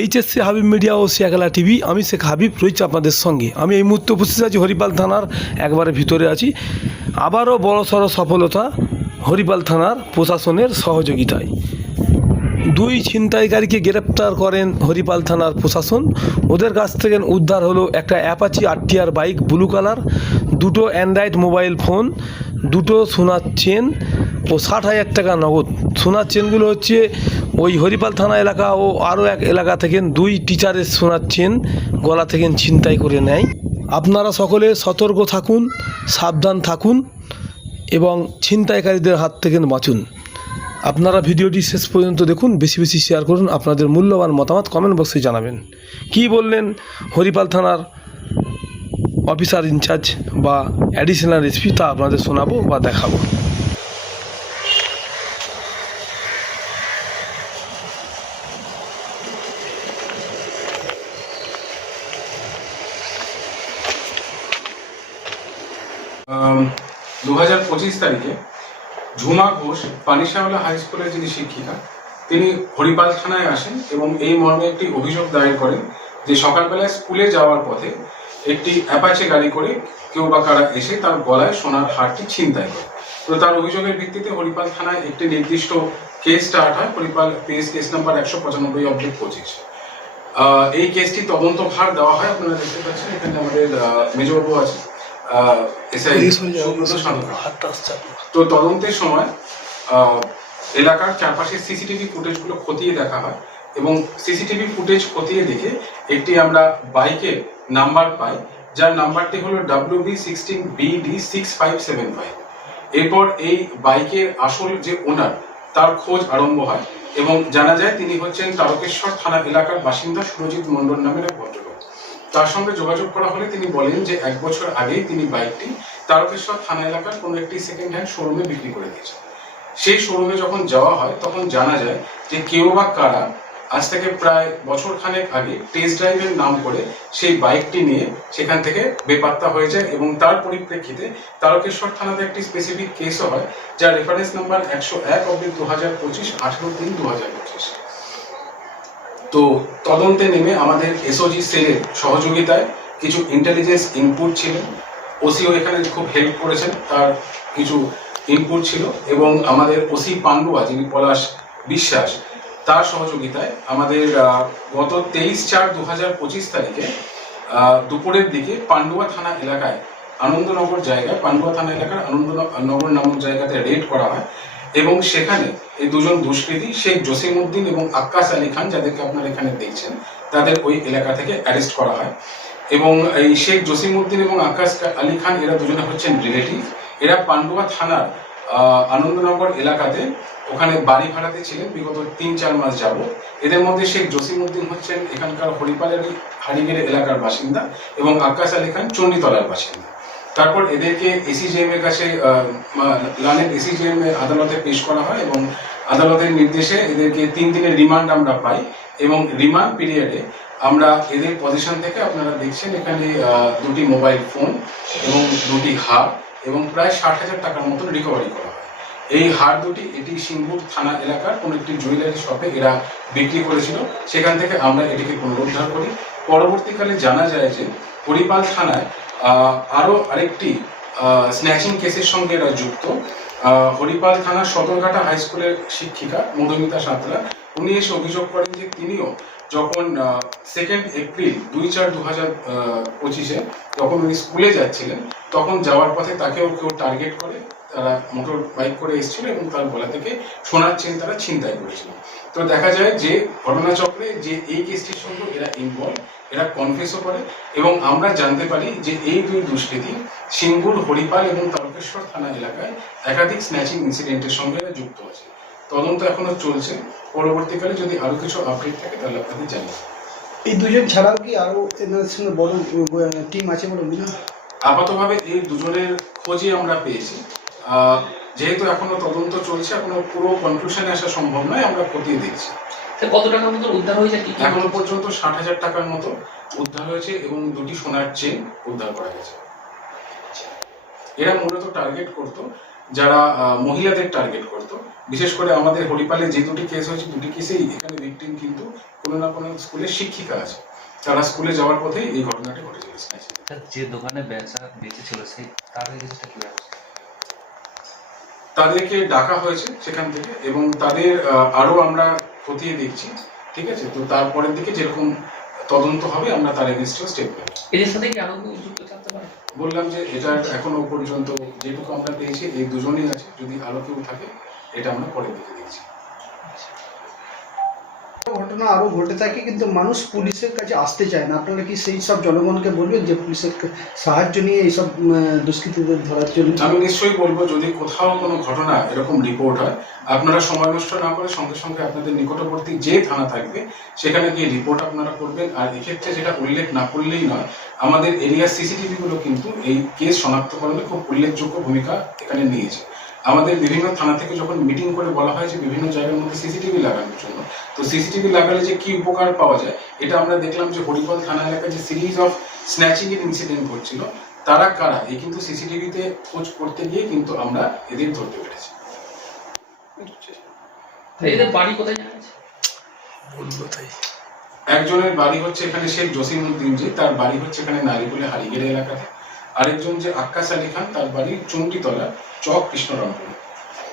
HSC Habib media ও Shiakhala TV. আমি শেখ হাবিব রয়েছি আপনাদের সঙ্গে। আমি এই মুহূর্তে উপস্থিত আছি হরিপাল থানার একবারে ভিতরে আছি। আবারও বড়সড় সফলতা হরিপাল থানার প্রশাসনের সহযোগিতায়। দুই ছিনতাইকারীকে গ্রেপ্তার করেন হরিপাল থানার প্রশাসন। ওদের কাছ থেকে উদ্ধার হলো একটা Apache RTR bike blue colour, দুটো অ্যান্ড্রয়েড মোবাইল ফোন, দুটো সোনার চেন ও 60,000 টাকা নগদ। সোনার চেনগুলো হচ্ছে ওই হরিপাল থানা এলাকা ও আরও এক এলাকা থেকে দুই টিচারের সোনার চেন গলা থেকে ছিনতাই করে নেয়। আপনারা সকলে সতর্ক থাকুন, সাবধান থাকুন এবং ছিনতাইকারীদের হাত থেকে বাঁচুন। আপনারা ভিডিওটি শেষ পর্যন্ত দেখুন, বেশি বেশি শেয়ার করুন, আপনাদের মূল্যবান মতামত কমেন্ট বক্সে জানাবেন। কি বললেন হরিপাল থানার অফিসার ইনচার্জ বা অ্যাডিশনাল এসপি তা আপনাদের শোনাবো বা দেখাবো। 2025 তারিখে ঝুমা ঘোষ পানিশাওলা হাই স্কুলের যিনি শিক্ষিকা, তিনি হরিপাল থানায় আসেন এবং এই মর্মে একটি অভিযোগ দায়ের করেন যে সকালবেলায় স্কুলে যাওয়ার পথে একটি অ্যাপাচে গাড়ি করে কেউ বা কারা এসে তার গলায় সোনার হারটি ছিনতাই করে। তো তার অভিযোগের ভিত্তিতে হরিপাল থানায় একটি নির্দিষ্ট কেস স্টার্ট হয়, হরিপাল পিএস কেস নাম্বার 195/25। এই কেসটি তদন্ত ভার দেওয়া হয়। আপনারা দেখতে পাচ্ছেন এখানে আমাদের মেজবাবু আছে, তো তদন্তের সময় এলাকার চারপাশের সিসিটিভি ফুটেজগুলো খতিয়ে দেখা হয় এবং সিসিটিভি ফুটেজ খতিয়ে দেখে একটি আমরা বাইকের নাম্বার পাই, যার নাম্বারটি হলো WB16BD6575। এরপর এই বাইকের আসল যে ওনার তার খোঁজ আরম্ভ হয় এবং জানা যায় তিনি হচ্ছেন তারকেশ্বর থানা এলাকার বাসিন্দা সুরজিৎ মণ্ডল নামের এক ভদ্রলোক। তার সঙ্গে যোগাযোগ করা হলে তিনি বলেন যে 1 বছর আগেই তিনি বাইকটি তারকেশ্বর থানা এলাকার কোনো একটি সেকেন্ড হ্যান্ড শোরুমে বিক্রি করে দিয়েছেন। সেই শোরুমে যখন যাওয়া হয় তখন জানা যায় যে কেউ বা কারা আজ থেকে প্রায় বছর খানেক আগে টেস্ট ড্রাইভের নাম করে সেই বাইকটি নিয়ে সেখান থেকে বেপাত্তা হয়ে যায় এবং তার পরিপ্রেক্ষিতে তারকেশ্বর থানাতে একটি স্পেসিফিক কেসও হয়, যার রেফারেন্স নাম্বার 101/2025 18/3/2025। তো তদন্তে নেমে আমাদের এসওজি সেলের সহযোগিতায় কিছু ইন্টেলিজেন্স ইনপুট ছিল, ওসিও এখানে খুব হেল্প করেছেন, তার কিছু ইনপুট ছিল এবং আমাদের ওসি পান্ডুয়া যিনি পলাশ বিশ্বাস তার সহযোগিতায় আমাদের গত 23/4/2025 তারিখে দুপুরের দিকে পান্ডুয়া থানা এলাকায় আনন্দনগর জায়গায় পান্ডুয়া থানা এলাকার আনন্দনগর নামক জায়গাতে রেড করা হয় এবং সেখানে এই দুজন দুষ্কৃতী শেখ জসিমউদ্দিন এবং আক্কাস আলী খান, যাদেরকে আপনারা এখানে দেখছেন, তাদের ওই এলাকা থেকে অ্যারেস্ট করা হয়। এবং এই শেখ জসিমউদ্দিন এবং আক্কাস আলী খান এরা দুজনে হচ্ছেন রিলেটিভ। এরা পান্ডুয়া থানার আনন্দনগর এলাকাতে ওখানে বাড়ি ভাড়াতে ছিলেন বিগত 3-4 মাস যাবত। এদের মধ্যে শেখ জসিমউদ্দিন হচ্ছেন এখানকার হরিপালের হাড়িগেড়ে এলাকার বাসিন্দা এবং আক্কাস আলী খান চণ্ডীতলার বাসিন্দা। তারপর এদেরকে এসিজিএম এর কাছে লানেট এসিজিএম এর আদালতে পেশ করা হয় এবং আদালতের নির্দেশে এদেরকে 3 দিনের রিমান্ড আমরা পাই এবং রিমান্ড পিরিয়ডে আমরা এদের পজিশন থেকে আপনারা দেখছেন এখানে 2টি মোবাইল ফোন এবং 2টি হার এবং প্রায় 60,000 টাকার মতন রিকভারি করা হয়। এই হার দুটি এটি সিঙ্গুর থানা এলাকার কোন একটি জুয়েলারি শপে এরা বিক্রি করেছিল, সেখান থেকে আমরা এটিকে পুনরুদ্ধার করি। পরবর্তীকালে জানা যায় যে হরিপাল থানায় আরও আরেকটি স্ন্যাচিং কেসের সঙ্গে এরা যুক্ত। হরিপাল থানার সদরঘাটা হাই স্কুলের শিক্ষিকা মধুমিতা সাঁতরা, উনি এসে অভিযোগ করেন যে তিনিও যখন 2 এপ্রিল 2/4/2025 যখন উনি স্কুলে যাচ্ছিলেন তখন যাওয়ার পথে তাকেও কেউ টার্গেট করে, তারা মোটর বাইক করে এসেছিল এবং তার গলা থেকে সোনার চেন তারা ছিনতাই করেছিল। তো দেখা যায় যে ঘটনাচক্রে যে এই কেসটির সঙ্গে এরা ইনভলভ, এরা কনফেসও করে এবং আমরা জানতে পারি যে এই দুই দুষ্কৃতী সিঙ্গুর, হরিপাল এবং তারকেশ্বর থানা এলাকায় একাধিক স্ন্যাচিং ইনসিডেন্টের সঙ্গে এরা যুক্ত আছে। তদন্ত এখনো চলছে, পরবর্তীকালে যদি আরো কিছু আপডেট থাকে তাহলে আপনাদের জানিয়ে। এই দুজন ছাড়াও কি আরো এদের সঙ্গে বড় টিম আছে বলে মনে হয়? আপাতভাবে এই দুজনের খোঁজই আমরা পেয়েছি। যেহেতু এখনো তদন্ত চলছে, এখনো পুরো কনক্লুশনে আসা সম্ভব নয়, আমরা খতিয়ে দেখছি। কত টাকার মতো উদ্ধার হয়েছে? এখনো পর্যন্ত 60,000 টাকার মতো উদ্ধার হয়েছে এবং 2টি সোনার চেন উদ্ধার করা গেছে। এরা মূলত টার্গেট করতো যারা মহিলাদের টার্গেট করতো। বিশেষ করে আমাদের হরিপালে যে দুটি কেস হয়েছে, দুটি কেসেই এখানে ভিকটিম কিন্তু কোনো না কোনো স্কুলের শিক্ষিকা আছে, তারা স্কুলে যাওয়ার পথেই এই ঘটনাটি ঘটেছিল। যে দোকানে বেঁচেছিল সেই তার কিছুটা কি ব্যবস্থা? তাদেরকে ডাকা হয়েছে সেখান থেকে এবং তাদের আরো আমরা খতিয়ে দেখছি, ঠিক আছে। তো তারপরের দিকে যেরকম তদন্ত হবে আমরা তার এগেইনস্টে স্টেপ নেব। এদের সাথে কি আরো কেউ যুক্ত থাকতে পারে? বললাম যে এটা এখনো পর্যন্ত যেটুকু আমরা পেয়েছি এই দুজনেই আছে, যদি আরো কেউ থাকে এটা আমরা পরের দিকে দেখছি। ঘটনা আরো ঘটে থাকে কিন্তু মানুষ পুলিশের কাছে আসতে চায় না, আপনারা কি সেই সব জনগণকে বলবেন যে পুলিশের সাহায্য নিয়ে এইসব দুষ্কৃতীদের ধরার জন্য? আমি নিশ্চয়ই বলবো, যদি কোথাও কোনো ঘটনা এরকম রিপোর্ট হয়, আপনারা সময় নষ্ট না করে সঙ্গে সঙ্গে আপনাদের নিকটবর্তী যে থানা থাকবে সেখানে গিয়ে রিপোর্ট আপনারা করবেন। আর এক্ষেত্রে যেটা উল্লেখ না করলেই নয়, আমাদের এরিয়ার সিসিটিভি গুলো কিন্তু এই কেস শনাক্তকরণে খুব উল্লেখযোগ্য ভূমিকা এখানে নিয়েছে। আমাদের বিভিন্ন থানা থেকে যখন মিটিং করে বলা হয় যে বিভিন্ন জায়গার মধ্যে সিসিটিভি লাগানোর জন্য, তো সিসিটিভি লাগালে যে কি উপকার পাওয়া যায় এটা আমরা দেখলাম যে হরিপাল থানা এলাকায় যে সিরিজ অফ স্ন্যাচিং এর ইনসিডেন্ট ঘটছিল, তারা কারা এই কিন্তু সিসিটিভিতে খোঁজ করতে গিয়ে কিন্তু আমরা এদের ধরতে পেরেছি। এদের বাড়ি কোথায় জানা আছে? বলবো তাই। একজনের বাড়ি হচ্ছে এখানে শেখ জসিমউদ্দিন, যে তার বাড়ি হচ্ছে এখানে নালিগুলে হারিগেড়ে এলাকাতে। আরেকজন যে আক্কাস আলী খান, তার বাড়ি চণ্ডীতলা চক কৃষ্ণরামপুর।